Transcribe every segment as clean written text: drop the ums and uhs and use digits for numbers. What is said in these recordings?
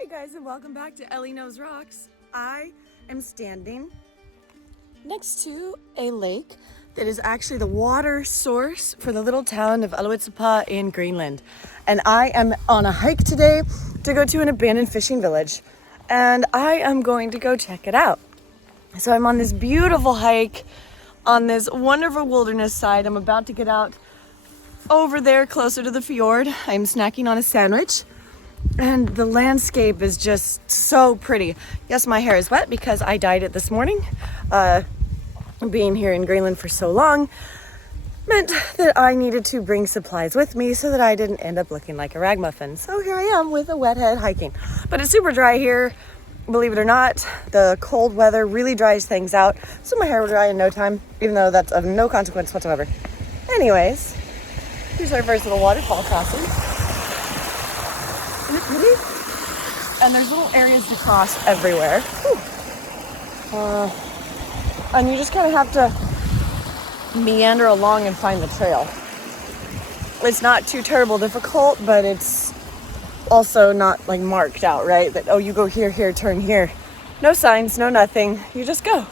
Hey guys, and welcome back to Elley Knows Rocks. I am standing next to a lake that is actually the water source for the little town of Elley in Greenland. And I am on a hike today to go to an abandoned fishing village. And I am going to go check it out. So I'm on this beautiful hike on this wonderful wilderness side. I'm about to get out over there closer to the fjord. I'm snacking on a sandwich. And the landscape is just so pretty. Yes, my hair is wet because I dyed it this morning. Being here in Greenland for so long meant that I needed to bring supplies with me so that I didn't end up looking like a ragamuffin. So here I am with a wet head hiking. But it's super dry here, believe it or not. The cold weather really dries things out, so my hair will dry in no time, even though that's of no consequence whatsoever. Anyways, here's our first little waterfall crossing. Isn't it pretty? And there's little areas to cross everywhere. And you just kind of have to meander along and find the trail. It's not too terrible difficult, but it's also not like marked out, right? That, oh, you go here, here, turn here. No signs, no nothing. You just go.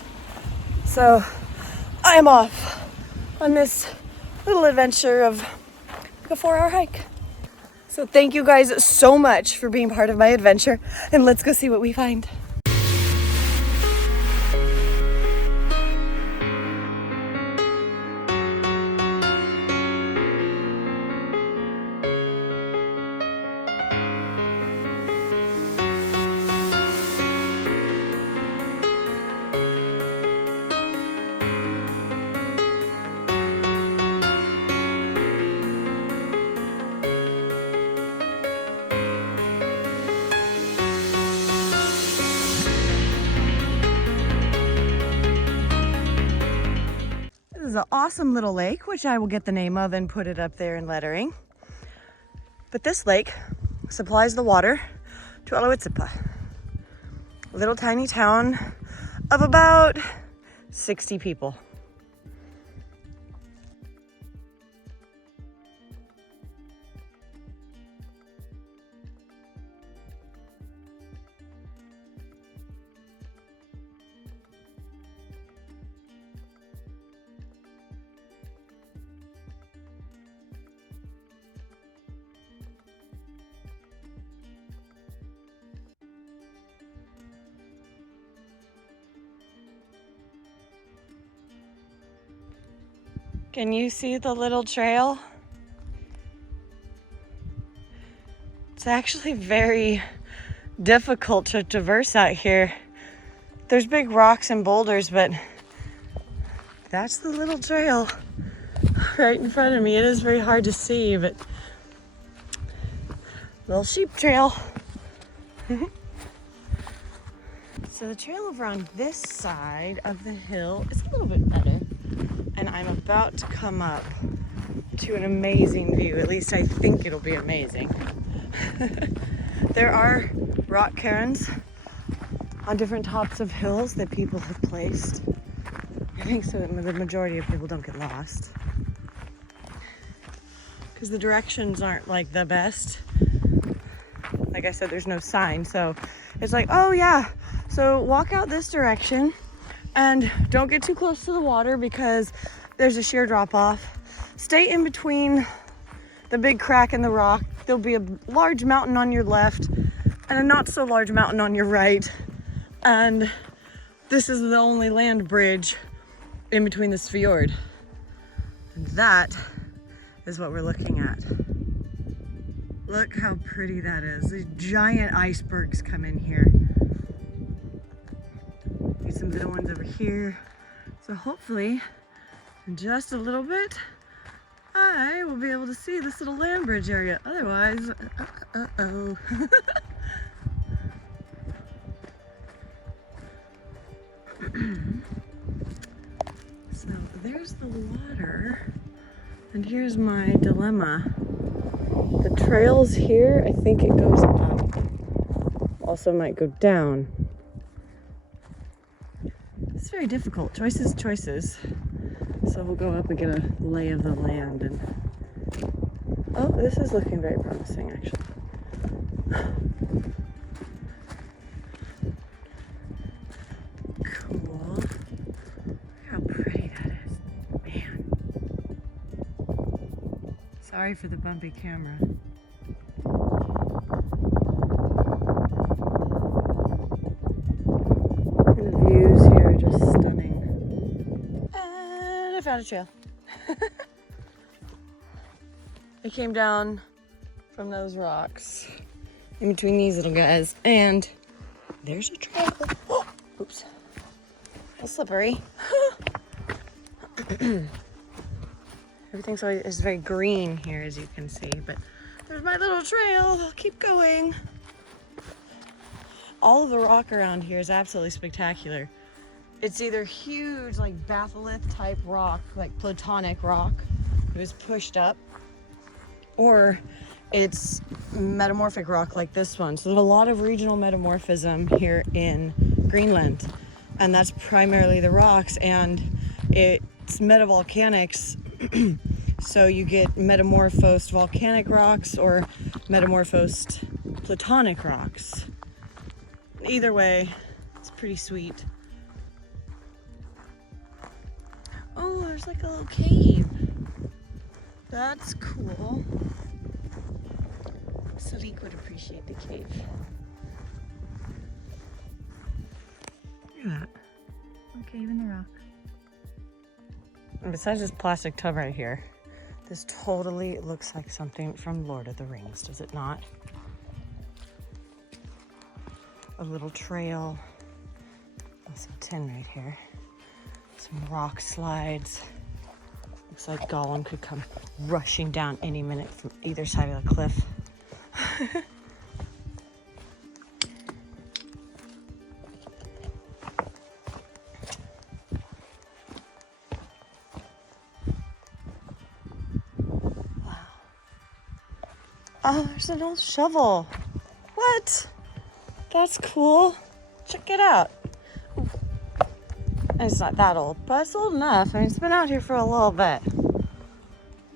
So I am off on this little adventure of like a 4-hour hike. So thank you guys so much for being part of my adventure, and let's go see what we find. This is an awesome little lake, which I will get the name of and put it up there in lettering. But this lake supplies the water to Elley, a little tiny town of about 60 people. Can you see the little trail? It's actually very difficult to traverse out here. There's big rocks and boulders, but that's the little trail right in front of me. It is very hard to see, but little sheep trail. So the trail over on this side of the hill is a little bit better. And I'm about to come up to an amazing view. At least I think it'll be amazing. There are rock cairns on different tops of hills that people have placed. I think so that the majority of people don't get lost. Because the directions aren't like the best. Like I said, there's no sign. So it's like, oh yeah, so walk out this direction. And don't get too close to the water because there's a sheer drop off. Stay in between the big crack in the rock. There'll be a large mountain on your left and a not so large mountain on your right. And this is the only land bridge in between this fjord. And that is what we're looking at. Look how pretty that is. These giant icebergs come in here. Some little ones over here. So hopefully in just a little bit I will be able to see this little land bridge area. Otherwise, uh-oh. So there's the water, and here's my dilemma. The trail's here. I think it goes up. Also might go down. It's very difficult. Choices, choices. So we'll go up and get a lay of the land. And oh, this is looking very promising, actually. Sorry for the bumpy camera. The views here are just stunning. And I found a trail. I came down from those rocks in between these little guys, and there's a trail. Oh, oops. A little slippery. Everything's always is very green here, as you can see, but there's my little trail. I'll keep going. All of the rock around here is absolutely spectacular. It's either huge, like batholith type rock, like plutonic rock, it was pushed up, or it's metamorphic rock like this one. So there's a lot of regional metamorphism here in Greenland, and that's primarily the rocks, and it's metavolcanics. So you get metamorphosed volcanic rocks or metamorphosed plutonic rocks. Either way, it's pretty sweet. Oh, there's like a little cave. That's cool. Sadiq would appreciate the cave. Look at that. A cave in the rock. And besides this plastic tub right here, this totally looks like something from Lord of the Rings, does it not? A little trail. Some tin right here. Some rock slides. Looks like Gollum could come rushing down any minute from either side of the cliff. Wow. Oh, there's an old shovel. What? That's cool. Check it out. It's not that old, but it's old enough. I mean, it's been out here for a little bit.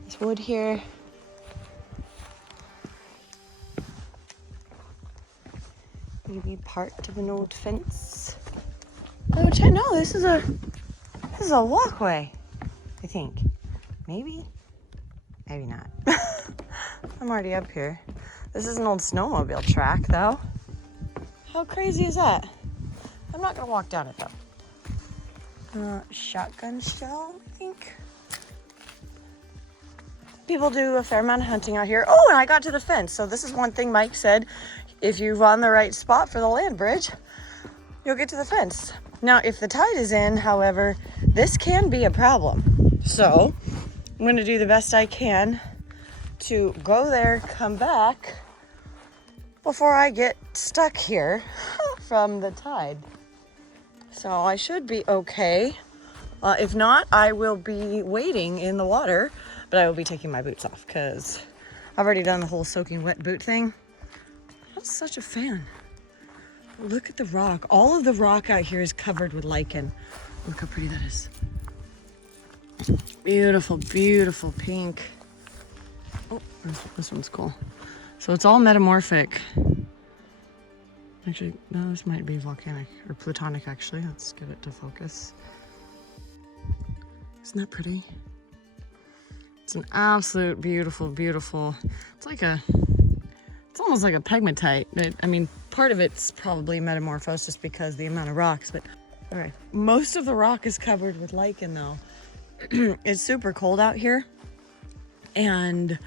There's wood here. Maybe part of an old fence. Oh, no, this is a walkway, I think. Maybe not. I'm already up here. This is an old snowmobile track, though. How crazy is that? I'm not gonna walk down it, though. Shotgun shell, I think. People do a fair amount of hunting out here. Oh, and I got to the fence. So this is one thing Mike said. If you're on the right spot for the land bridge, you'll get to the fence. Now, if the tide is in, however, this can be a problem. So I'm gonna do the best I can to go there, come back before I get stuck here from the tide. So I should be okay. If not, I will be wading in the water, but I will be taking my boots off because I've already done the whole soaking wet boot thing. I'm not such a fan. Look at the rock. All of the rock out here is covered with lichen. Look how pretty that is. Beautiful, beautiful pink. Oh, this one's cool. So it's all metamorphic. Actually, no, this might be volcanic or plutonic, actually. Let's get it to focus. Isn't that pretty? It's an absolute beautiful, beautiful, it's almost like a pegmatite. I mean, part of it's probably metamorphosed just because the amount of rocks, but all right. Most of the rock is covered with lichen, though. It's super cold out here, and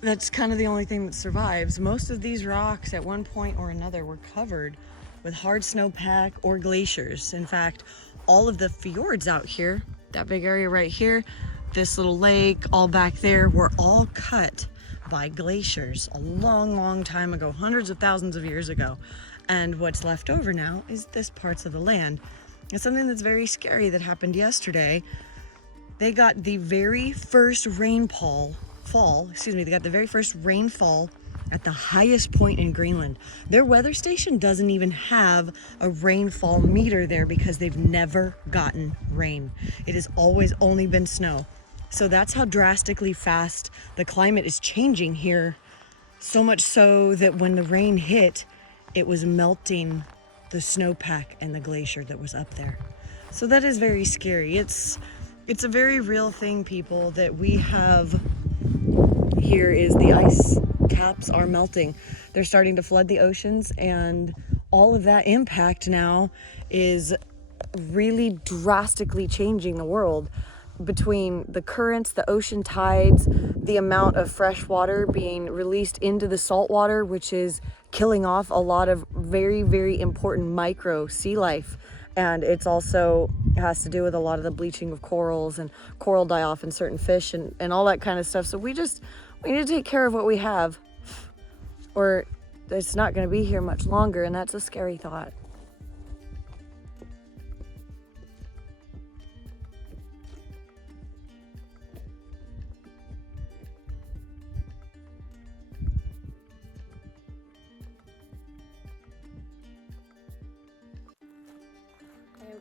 that's kind of the only thing that survives. Most of these rocks at one point or another were covered with hard snowpack or glaciers. In fact, all of the fjords out here, that big area right here, this little lake, all back there, were all cut by glaciers a long, long time ago, hundreds of thousands of years ago. And what's left over now is this parts of the land. It's something that's very scary that happened yesterday. They got the very first rainfall at the highest point in Greenland. Their weather station doesn't even have a rainfall meter there because they've never gotten rain. It has always only been snow. So that's how drastically fast the climate is changing here. So much so that when the rain hit, it was melting the snowpack and the glacier that was up there. So that is very scary. It's a very real thing, people, that we have here is the ice caps are melting. They're starting to flood the oceans, and all of that impact now is really drastically changing the world. Between the currents, the ocean tides, the amount of fresh water being released into the salt water, which is killing off a lot of very, very important micro sea life. And it's also has to do with a lot of the bleaching of corals and coral die off in certain fish and all that kind of stuff. So we need to take care of what we have, or it's not going to be here much longer, and that's a scary thought.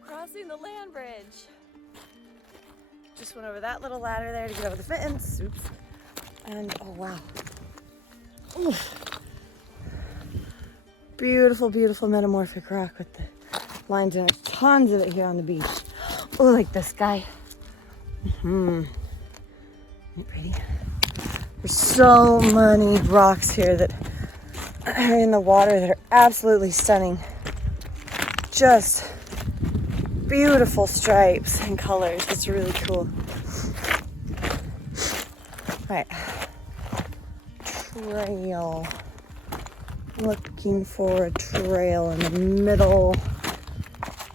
Crossing the land bridge. Just went over that little ladder there to get over the fence. Oops. And oh wow. Oof. Beautiful, beautiful metamorphic rock with the lines in it. Tons of it here on the beach. Oh, like this guy. Isn't it pretty? There's so many rocks here that are in the water that are absolutely stunning. Just beautiful stripes and colors. It's really cool. All right. Trail. Looking for a trail in the middle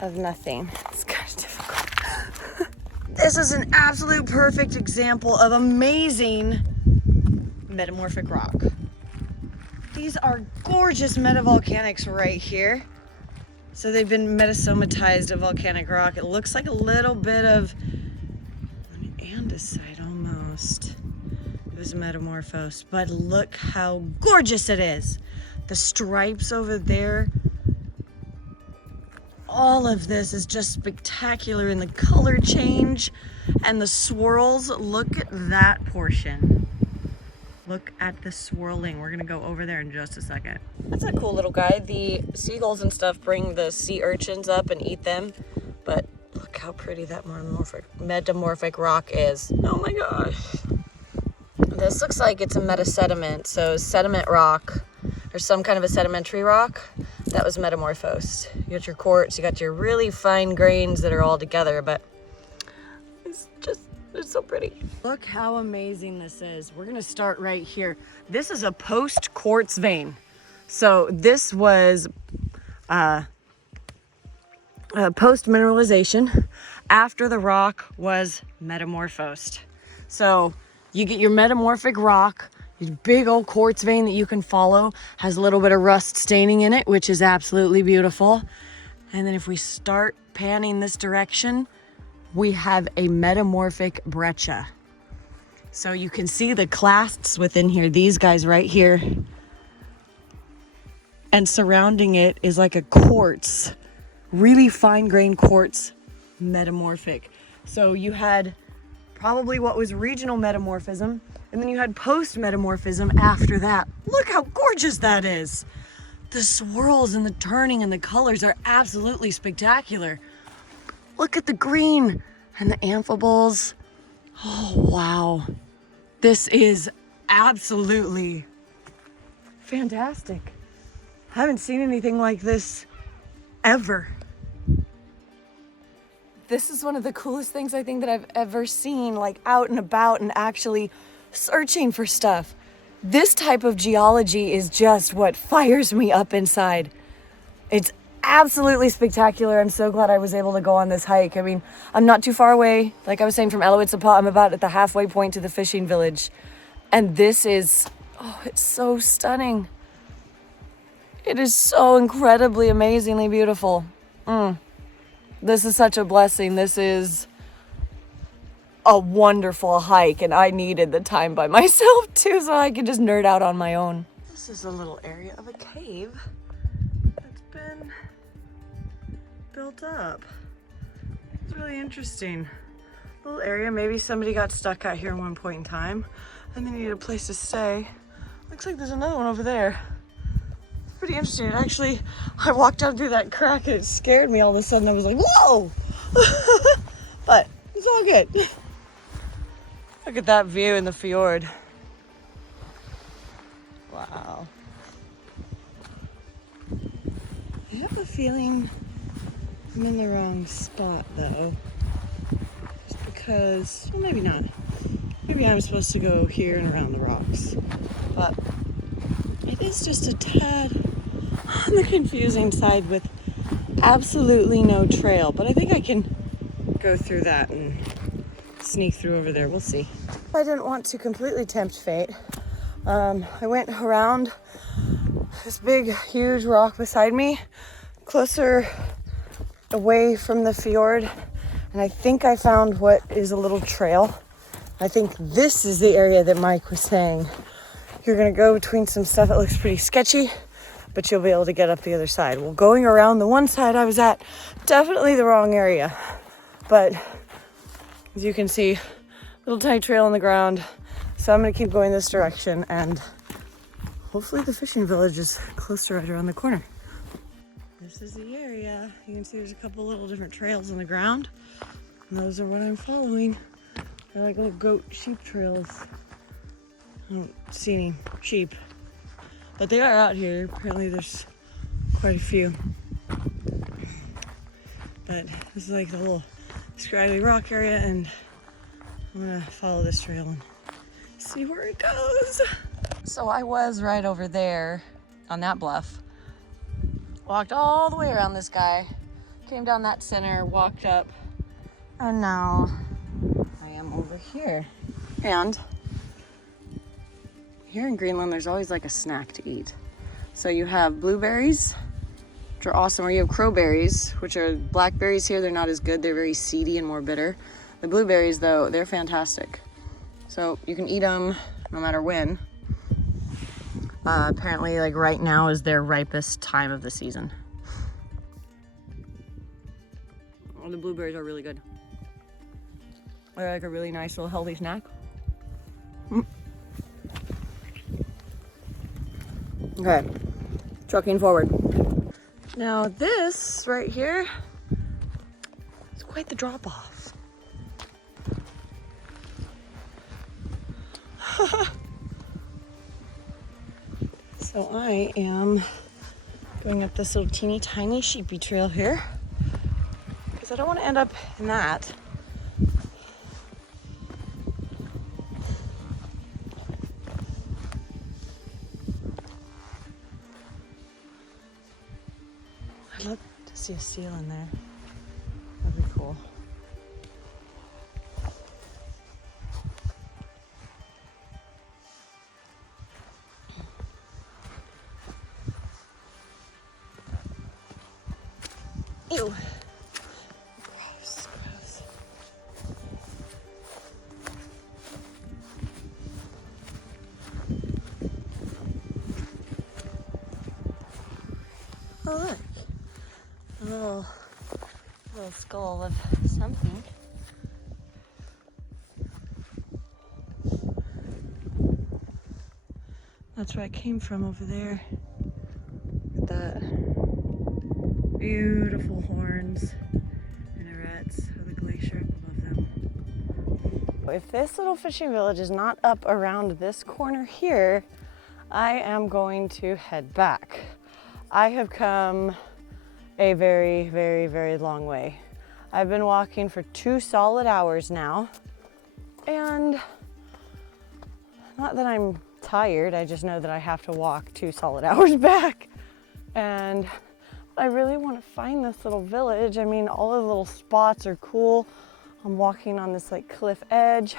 of nothing. It's kind of difficult. This is an absolute perfect example of amazing metamorphic rock. These are gorgeous metavolcanics right here. So they've been metasomatized of volcanic rock. It looks like a little bit of an andesite almost. It was metamorphosed, but look how gorgeous it is. The stripes over there. All of this is just spectacular in the color change and the swirls. Look at that portion. Look at the swirling. We're gonna go over there in just a second. That's a cool little guy. The seagulls and stuff bring the sea urchins up and eat them, but look how pretty that metamorphic rock is. Oh my gosh. This looks like it's a metasediment, so sediment rock, or some kind of a sedimentary rock that was metamorphosed. You got your quartz, you got your really fine grains that are all together, but it's so pretty. Look how amazing this is. We're gonna start right here. This is a post-quartz vein. So this was post-mineralization after the rock was metamorphosed. So you get your metamorphic rock, this big old quartz vein that you can follow, has a little bit of rust staining in it, which is absolutely beautiful. And then if we start panning this direction, we have a metamorphic breccia. So you can see the clasts within here, these guys right here. And surrounding it is like a quartz, really fine grained quartz metamorphic. So you had probably what was regional metamorphism, and then you had post metamorphism after that. Look how gorgeous that is. The swirls and the turning and the colors are absolutely spectacular. Look at the green and the amphiboles. Oh, wow. This is absolutely fantastic. I haven't seen anything like this ever. This is one of the coolest things I think that I've ever seen, like out and about and actually searching for stuff. This type of geology is just what fires me up inside. It's absolutely spectacular. I'm so glad I was able to go on this hike. I mean, I'm not too far away. Like I was saying, from Elley, I'm about at the halfway point to the fishing village. And this is, oh, it's so stunning. It is so incredibly, amazingly beautiful. This is such a blessing. This is a wonderful hike, and I needed the time by myself too, so I could just nerd out on my own. This is a little area of a cave that's been built up. It's really interesting. Little area, maybe somebody got stuck out here at one point in time and they needed a place to stay. Looks like there's another one over there. It's pretty interesting. It actually, I walked down through that crack and it scared me all of a sudden. I was like, whoa! But it's all good. Look at that view in the fjord. Wow. I have a feeling I'm in the wrong spot though. Just because, well, maybe not. Maybe I'm supposed to go here and around the rocks. But it is just a tad on the confusing side with absolutely no trail. But I think I can go through that and sneak through over there. We'll see. I didn't want to completely tempt fate. I went around this big, huge rock beside me, closer away from the fjord, and I think I found what is a little trail. I think this is the area that Mike was saying. You're gonna go between some stuff that looks pretty sketchy, but you'll be able to get up the other side. Well, going around the one side I was at, definitely the wrong area. But as you can see, little tiny trail on the ground. So I'm gonna keep going this direction, and hopefully the fishing village is close to right around the corner. This is the area. You can see there's a couple little different trails on the ground, and those are what I'm following. They're like little goat sheep trails. I don't see any sheep, but they are out here. Apparently there's quite a few. But this is like the little scraggly rock area, and I'm gonna follow this trail and see where it goes. So I was right over there on that bluff. Walked all the way around this guy, came down that center, walked up, and now I am over here. And here in Greenland, there's always like a snack to eat. So you have blueberries, which are awesome, or you have crowberries, which are blackberries here. They're not as good. They're very seedy and more bitter. The blueberries, though, they're fantastic. So you can eat them no matter when. Apparently, like right now is their ripest time of the season. Oh, the blueberries are really good. They're like a really nice little healthy snack. Okay, trucking forward. Now this right here is quite the drop off. So I am going up this little teeny tiny sheepy trail here because I don't want to end up in that. I'd love to see a seal in there. That'd be cool. Ew. Gross, gross. Oh look, a little skull of something. That's where I came from over there. Look at that. Beautiful horns and arrets with a glacier up above them. If this little fishing village is not up around this corner here, I am going to head back. I have come a very, very, very long way. I've been walking for 2 solid hours now, and not that I'm tired, I just know that I have to walk 2 solid hours back. And I really want to find this little village. I mean, all the little spots are cool. I'm walking on this like cliff edge.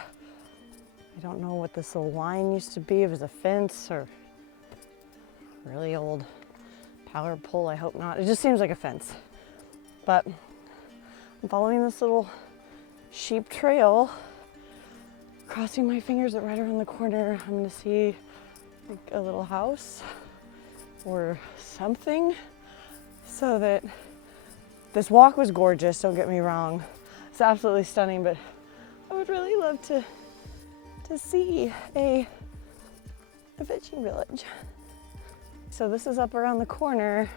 I don't know what this little line used to be. If it was a fence or really old power pole. I hope not. It just seems like a fence. But I'm following this little sheep trail, crossing my fingers that right around the corner I'm gonna see like a little house or something. So that this walk was gorgeous, don't get me wrong. It's absolutely stunning, but I would really love to see a fishing village. So this is up around the corner,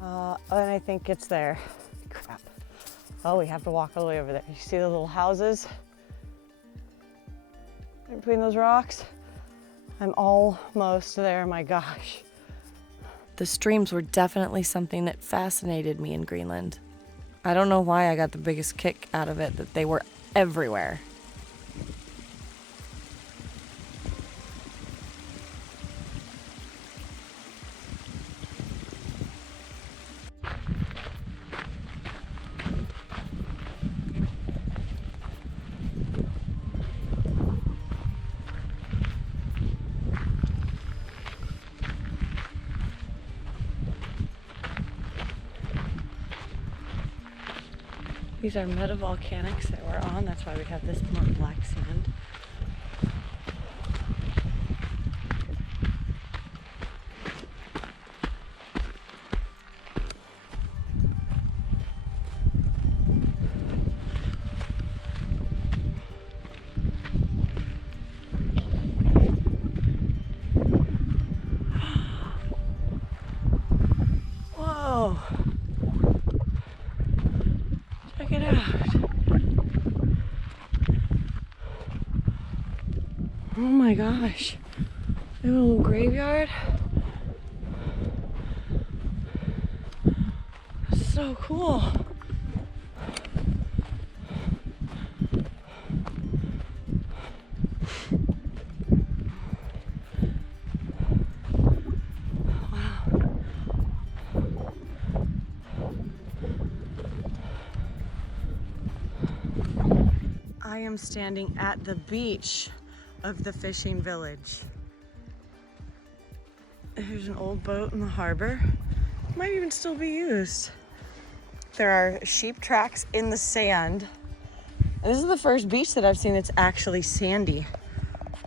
and I think it's there. Crap. Oh, we have to walk all the way over there. You see the little houses in between those rocks? I'm almost there, my gosh. The streams were definitely something that fascinated me in Greenland. I don't know why I got the biggest kick out of it, that they were everywhere. These are metavolcanics that we're on. That's why we have this more black sand. Whoa! Check it out. Oh my gosh. We have a little graveyard. That's so cool. I am standing at the beach of the fishing village. There's an old boat in the harbor. It might even still be used. There are sheep tracks in the sand. And this is the first beach that I've seen that's actually sandy.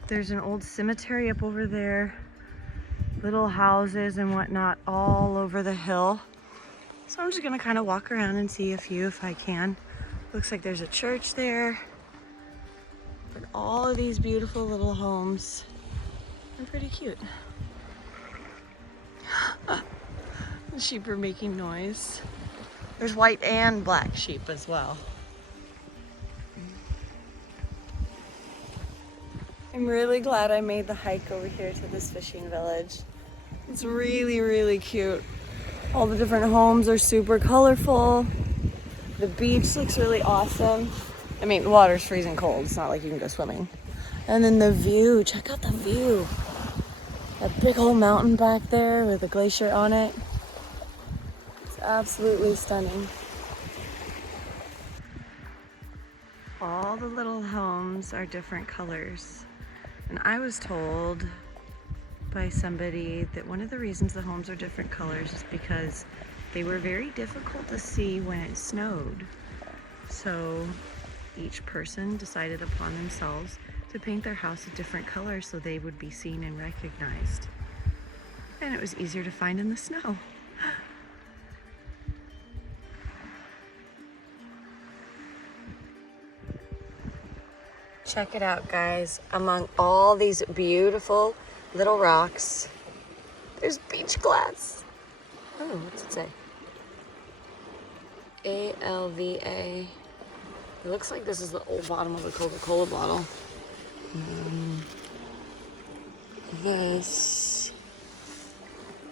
There's an old cemetery up over there. Little houses and whatnot all over the hill. So I'm just gonna kind of walk around and see a few if I can. Looks like there's a church there. But all of these beautiful little homes are pretty cute. The sheep are making noise. There's white and black sheep as well. I'm really glad I made the hike over here to this fishing village. It's really, really cute. All the different homes are super colorful. The beach looks really awesome. I mean, the water's freezing cold. It's not like you can go swimming. And then the view, check out the view. That big old mountain back there with a glacier on it. It's absolutely stunning. All the little homes are different colors. And I was told by somebody that one of the reasons the homes are different colors is because they were very difficult to see when it snowed. So each person decided upon themselves to paint their house a different color so they would be seen and recognized. And it was easier to find in the snow. Check it out, guys. Among all these beautiful little rocks, there's beach glass. Oh, what's it say? ALVA. It looks like this is the old bottom of a Coca-Cola bottle. This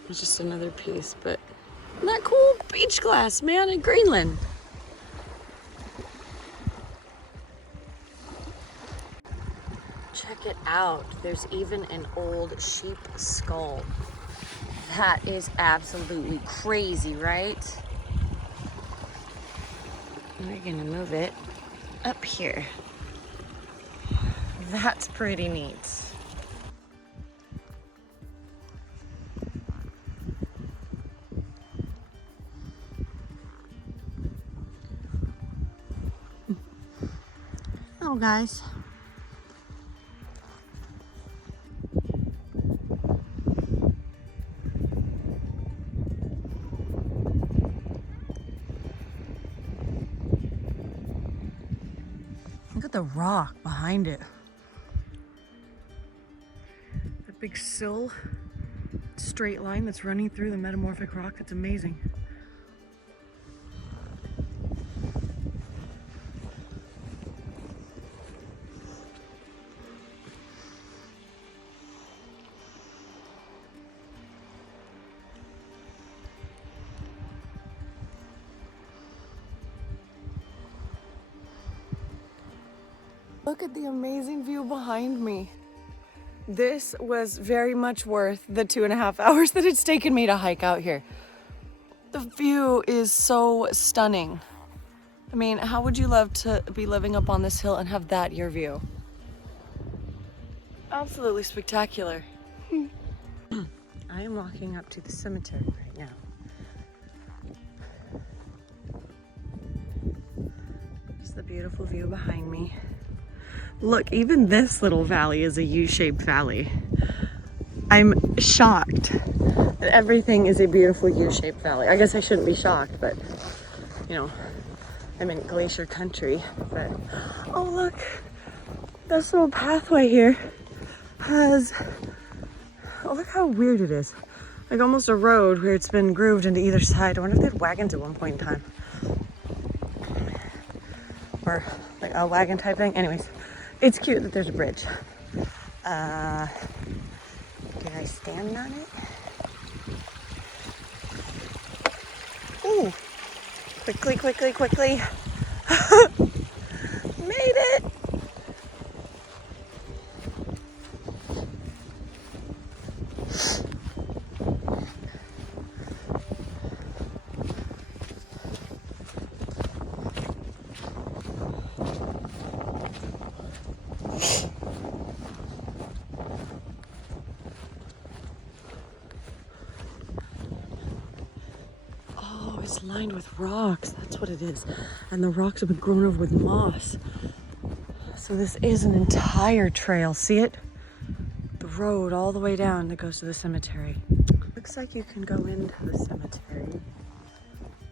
is just another piece, but isn't that cool? Beach glass, man, in Greenland. Check it out. There's even an old sheep skull. That is absolutely crazy, right? We're gonna move it up here. That's pretty neat. Oh, guys. Look at the rock behind it. That big sill, straight line that's running through the metamorphic rock. It's amazing. Look at the amazing view behind me. This was very much worth the 2.5 hours that it's taken me to hike out here. The view is so stunning. I mean, how would you love to be living up on this hill and have that your view? Absolutely spectacular. I am walking up to the cemetery right now. There's the beautiful view behind me. Look, even this little valley is a U-shaped valley. I'm shocked that everything is a beautiful U-shaped valley. I guess I shouldn't be shocked, but you know, I'm in glacier country. But oh look, this little pathway here has, oh look how weird it is. Like almost a road where it's been grooved into either side. I wonder if they had wagons at one point in time. Or like a wagon type thing. Anyways, it's cute that there's a bridge. Did I stand on it? Ooh, quickly, quickly, quickly. Made it. It's lined with rocks, that's what it is. And the rocks have been grown over with moss. So this is an entire trail, see it? The road all the way down that goes to the cemetery. Looks like you can go into the cemetery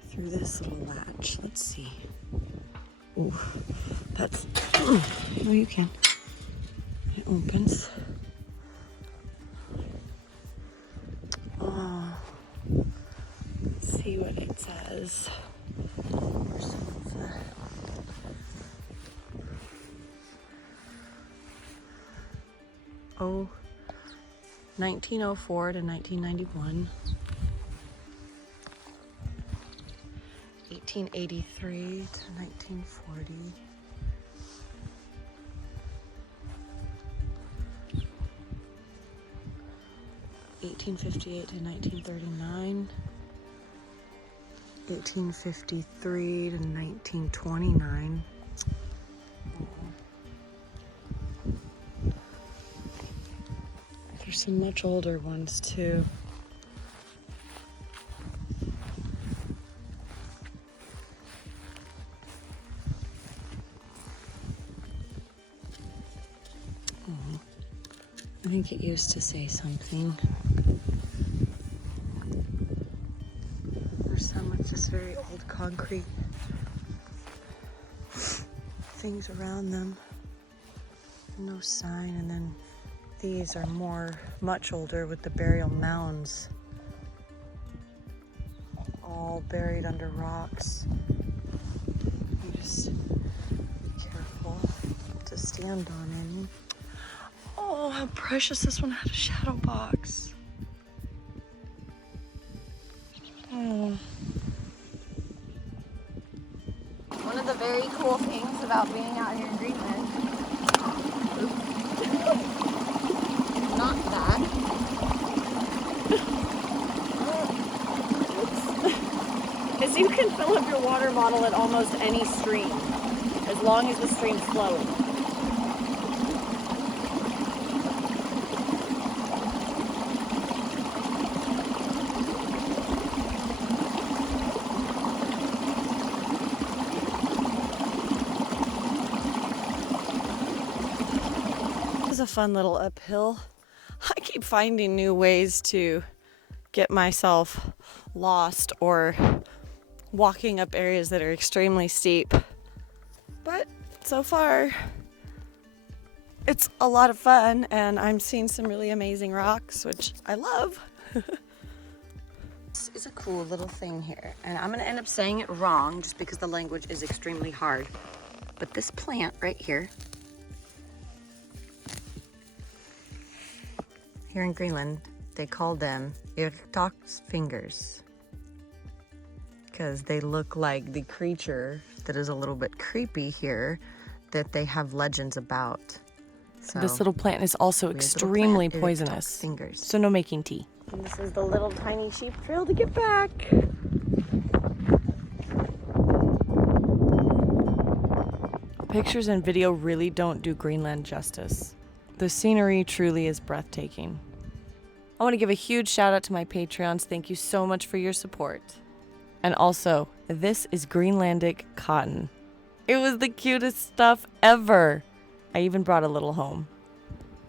through this little latch. Let's see. Ooh, that's, oh, you can. It opens. Oh. See what it says. Here's some of the... Oh, 1904 to 1991. 1883 to 1940. 1858 to 1939. 1853 to 1929. There's some much older ones too. I think it used to say something. There's some with just very old concrete things around them. No sign. And then these are much older with the burial mounds. All buried under rocks. You just be careful to stand on any. Oh, how precious this one had a shadow box. Oh. One of the very cool things about being out here in Greenland, not that, is you can fill up your water bottle at almost any stream, as long as the stream's flowing. A fun little uphill. I keep finding new ways to get myself lost or walking up areas that are extremely steep, but so far it's a lot of fun and I'm seeing some really amazing rocks, which I love. This is a cool little thing here, and I'm gonna end up saying it wrong just because the language is extremely hard, but this plant right here in Greenland, they call them Irtox fingers because they look like the creature that is a little bit creepy here that they have legends about. So This little plant is also weird little extremely plant. It poisonous. talks fingers. So no making tea. And this is the little tiny sheep trail to get back. Pictures and video really don't do Greenland justice. The scenery truly is breathtaking. I want to give a huge shout out to my Patreons. Thank you so much for your support. And also, this is Greenlandic cotton. It was the cutest stuff ever. I even brought a little home.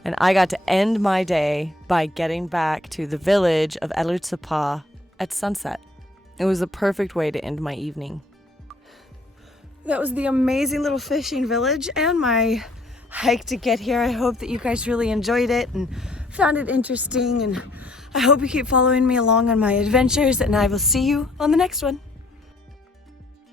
And I got to end my day by getting back to the village of Elley at sunset. It was the perfect way to end my evening. That was the amazing little fishing village and my hike to get here. I hope that you guys really enjoyed it and found it interesting, and I hope you keep following me along on my adventures, and I will see you on the next one.